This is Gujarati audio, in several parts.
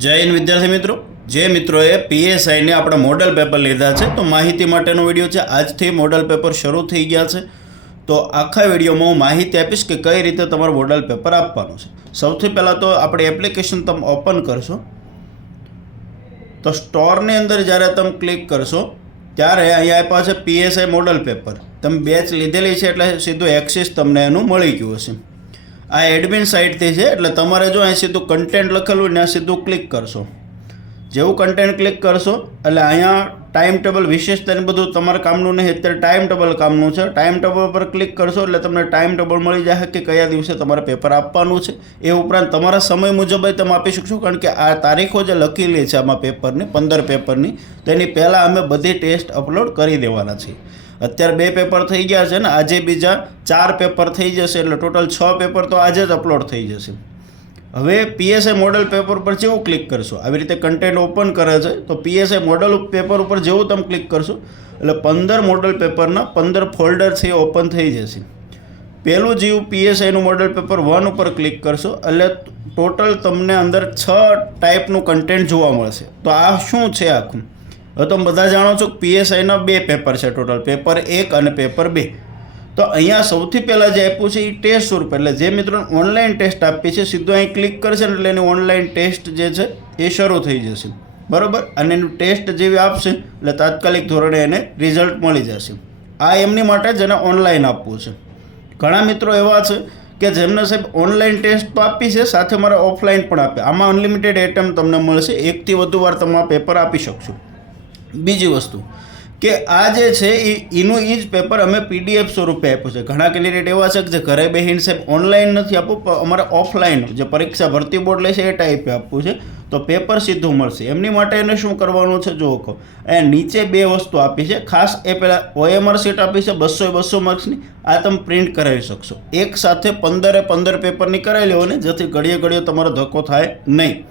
જય હિન્દ વિદ્યાર્થી મિત્રો, જે મિત્રોએ પીએસઆઈને આપણા મોડલ પેપર લીધા છે તો માહિતી માટેનો વિડીયો છે। આજથી મોડલ પેપર શરૂ થઈ ગયા છે તો આખા વિડીયોમાં હું માહિતી આપીશ કે કઈ રીતે તમારું મોડલ પેપર આપવાનું છે। સૌથી પહેલાં તો આપણી એપ્લિકેશન તમે ઓપન કરશો તો સ્ટોરની અંદર જ્યારે તમે ક્લિક કરશો ત્યારે અહીંયા આપ્યા છે પીએસઆઈ મોડલ પેપર। તમે બેચ લીધેલી છે એટલે સીધું એક્સેસ તમને એનું મળી ગયું હશે। આ એડમિન સાઇટથી છે એટલે તમારે જો અહીં સીધું કન્ટેન્ટ લખેલું ને સીધું ક્લિક કરશો। જેવું કન્ટેન્ટ ક્લિક કરશો એટલે અહીંયા ટાઈમ ટેબલ વિશેષતાને બધું તમારા કામનું નહીં, અત્યારે ટાઈમ ટેબલ કામનું છે। ટાઈમ ટેબલ પર ક્લિક કરશો એટલે તમને ટાઈમ ટેબલ મળી જશે કે કયા દિવસે તમારે પેપર આપવાનું છે। એ ઉપરાંત તમારા સમય મુજબ તમે આપી શકશો, કારણ કે આ તારીખો જે લખેલી છે આમાં પેપરની 15 પેપરની તેની પહેલાં અમે બધી ટેસ્ટ અપલોડ કરી દેવાના છીએ। અત્યારે 2 પેપર થઈ ગયા છે ને, આજે બીજા 4 પેપર થઈ જશે એટલે ટોટલ 6 પેપર તો આજે જ અપલોડ થઈ જશે। હવે પીએસઆઈ મોડલ પેપર પર જેવું ક્લિક કરશો, આવી રીતે કન્ટેન્ટ ઓપન કરે છે તો પીએસઆઈ મોડલ પેપર ઉપર જેવું તમે ક્લિક કરશો એટલે 15 મોડલ પેપરના 15 ફોલ્ડર છે એ ઓપન થઈ જશે। પહેલું જેવું પીએસઆઈનું મોડલ પેપર 1 ઉપર ક્લિક કરશો એટલે ટોટલ તમને અંદર 6 ટાઈપનું કન્ટેન્ટ જોવા મળશે। તો આ શું છે આખું? હવે તમે બધા જાણો છો કે પીએસઆઈના 2 પેપર છે ટોટલ, પેપર 1 અને પેપર 2। તો અહીંયા સૌથી પહેલાં જે આપ્યું છે એ ટેસ્ટ સ્વરૂપ, એટલે જે મિત્રોને ઓનલાઈન ટેસ્ટ આપી છે સીધું અહીં ક્લિક કરશે ને એટલે એની ઓનલાઈન ટેસ્ટ જે છે એ શરૂ થઈ જશે, બરાબર। અને એનું ટેસ્ટ જેવી આપશે એટલે તાત્કાલિક ધોરણે એને રિઝલ્ટ મળી જશે। આ એમની માટે જેને ઓનલાઈન આપવું છે। ઘણા મિત્રો એવા છે કે જેમને સાહેબ ઓનલાઈન ટેસ્ટ તો આપી છે, સાથે મારે ઓફલાઈન પણ આપે। આમાં અનલિમિટેડ એટેમ્પ તમને મળશે, 1 થી વધુ વાર તમે આ પેપર આપી શકશો। બીજી વસ્તુ કે આ જે છે એનું એ જ પેપર અમે પીડીએફ સ્વરૂપે આપ્યું છે। ઘણા કેન્ડિડેટ એવા છે કે જે ઘરે બેસીને સાહેબ ઓનલાઈન નથી આપવું, પણ અમારે ઓફલાઈન જે પરીક્ષા ભરતી બોર્ડ લે છે એ ટાઈપે આપવું છે તો પેપર સીધું મળશે। એમની માટે એને શું કરવાનું છે જુઓ કહો, એ નીચે 2 વસ્તુ આપી છે ખાસ। એ પહેલાં OMR શીટ આપી છે 200 માર્ક્સની, આ તમે પ્રિન્ટ કરાવી શકશો। એક સાથે 15 પેપરની કરાવી લેવાની, જેથી ઘડીએ ઘડીએ તમારો ધક્કો થાય નહીં।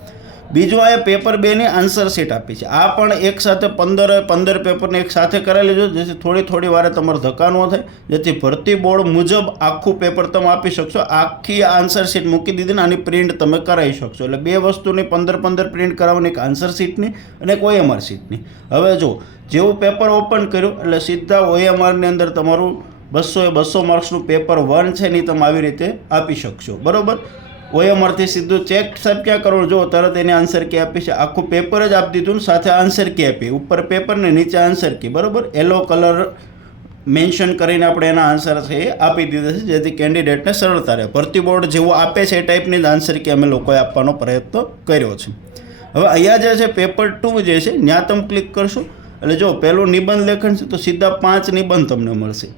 બીજું આ પેપર 2ની આન્સર શીટ આપી છે, આ પણ એક સાથે 15 પેપરને એક સાથે કરાવી લેજો, જેથી થોડી વારે તમારો ધક્કા ન થાય, જેથી ભરતી બોર્ડ મુજબ આખું પેપર તમે આપી શકશો। આખી આન્સર શીટ મૂકી દીધી ને આની પ્રિન્ટ તમે કરાવી શકશો। એટલે 2 વસ્તુની 15 પ્રિન્ટ કરાવવાની, એક આન્સર શીટની અને એક OMR શીટની। હવે જો જેવું પેપર ઓપન કર્યું એટલે સીધા OMRની અંદર તમારું 200 માર્ક્સનું પેપર 1 છે ને તમે આવી રીતે આપી શકશો, બરાબર। OMRથી સીધું ચેક સાહેબ ક્યાં કરવાનું, જો તરત એને આન્સર કી આપી છે, આખું પેપર જ આપી દીધું ને સાથે આન્સર કી આપી, ઉપર પેપર ને નીચે આન્સર કી, બરાબર। યલો કલર મેન્શન કરીને આપણે એના આન્સર છે એ આપી દીધા છે, જેથી કેન્ડિડેટને સરળતા રહે। ભરતી બોર્ડ જેવું આપે છે એ ટાઈપની જ આન્સર કી અમે લોકોએ આપવાનો પ્રયત્ન કર્યો છે। હવે અહીંયા જે છે પેપર 2 જે છે ત્યાં તમે ક્લિક કરશો એટલે જો પહેલું નિબંધ લેખન છે તો સીધા 5 નિબંધ તમને મળશે।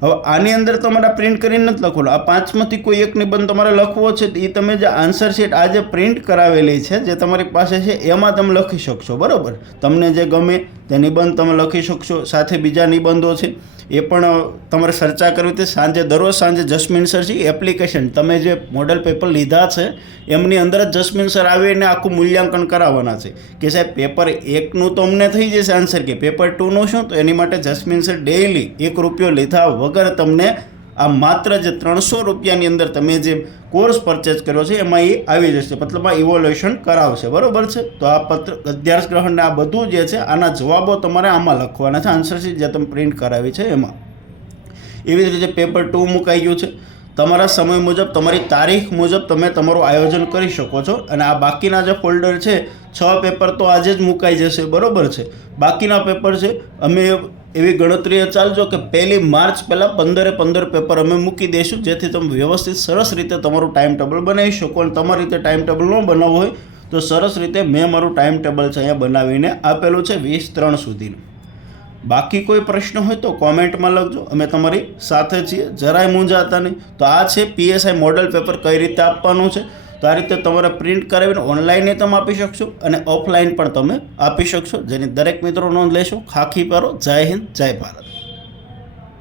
હવે આની અંદર તમારે પ્રિન્ટ કરીને નથી લખવાનું, આ 5માંથી કોઈ એક નિબંધ તમારે લખવો છે એ તમે જે આન્સર શીટ આજે પ્રિન્ટ કરાવેલી છે જે તમારી પાસે છે એમાં તમે લખી શકશો, બરાબર। તમને જે ગમે તે નિબંધ તમે લખી શકશો। સાથે બીજા નિબંધો છે એ પણ તમારે ચર્ચા કરવી તે દરરોજ સાંજે જસ્મીન સર છે એપ્લિકેશન, તમે જે મોડલ પેપર લીધા છે એમની અંદર જ જસ્મીન સર આવીને આખું મૂલ્યાંકન કરાવવાના છે કે સાહેબ પેપર 1નું તો અમને થઈ જશે આન્સર કે પેપર 2નું શું, તો એની માટે જસ્મીન સર ડેઇલી 1 રૂપિયો લીધા વગર તમને આ માત્ર જે 300 રૂપિયાની અંદર તમે જે કોર્સ પરચેસ કર્યો છે એમાં એ આવી જશે, મતલબ આ ઇવોલ્યુશન કરાવશે, બરાબર છે। તો આ પત્ર અધ્યાસ ગ્રહણને આ બધું જે છે આના જવાબો તમારે આમાં લખવાના છે, આન્સર શીટ જે તમે પ્રિન્ટ કરાવી છે એમાં। એવી જ રીતે પેપર 2 મુકાઈ ગયું છે, તમારા સમય મુજબ તમારી તારીખ મુજબ તમે તમારું આયોજન કરી શકો છો। અને આ બાકીના જે ફોલ્ડર છે 6 પેપર તો આજે જ મુકાઈ જશે, બરાબર છે। બાકીના પેપર છે અમે એવી ગણતરીએ ચાલજો કે 1 માર્ચ પહેલાં 15 પેપર અમે મૂકી દઈશું, જેથી તમે વ્યવસ્થિત સરસ રીતે તમારું ટાઈમ ટેબલ બનાવી શકો। અને તમારી રીતે ટાઈમ ટેબલ ન બનાવવું હોય તો સરસ રીતે મેં મારું ટાઈમ ટેબલ છે અહીંયા બનાવીને આપેલું છે 20-3 સુધીનું। બાકી કોઈ પ્રશ્ન હોય તો કોમેન્ટમાં લખજો, અમે તમારી સાથે છીએ, જરાય મૂંઝાતા નહીં। તો આ છે પીએસઆઈ મોડલ પેપર કઈ રીતે આપવાનું છે, તો આ રીતે તમારે પ્રિન્ટ કરાવીને ઓનલાઈન તમે આપી શકશો અને ઓફલાઈન પણ તમે આપી શકશો, જેની દરેક મિત્રો નોંધ લેશો। ખાખી પહેરો। જય હિન્દ, જય ભારત।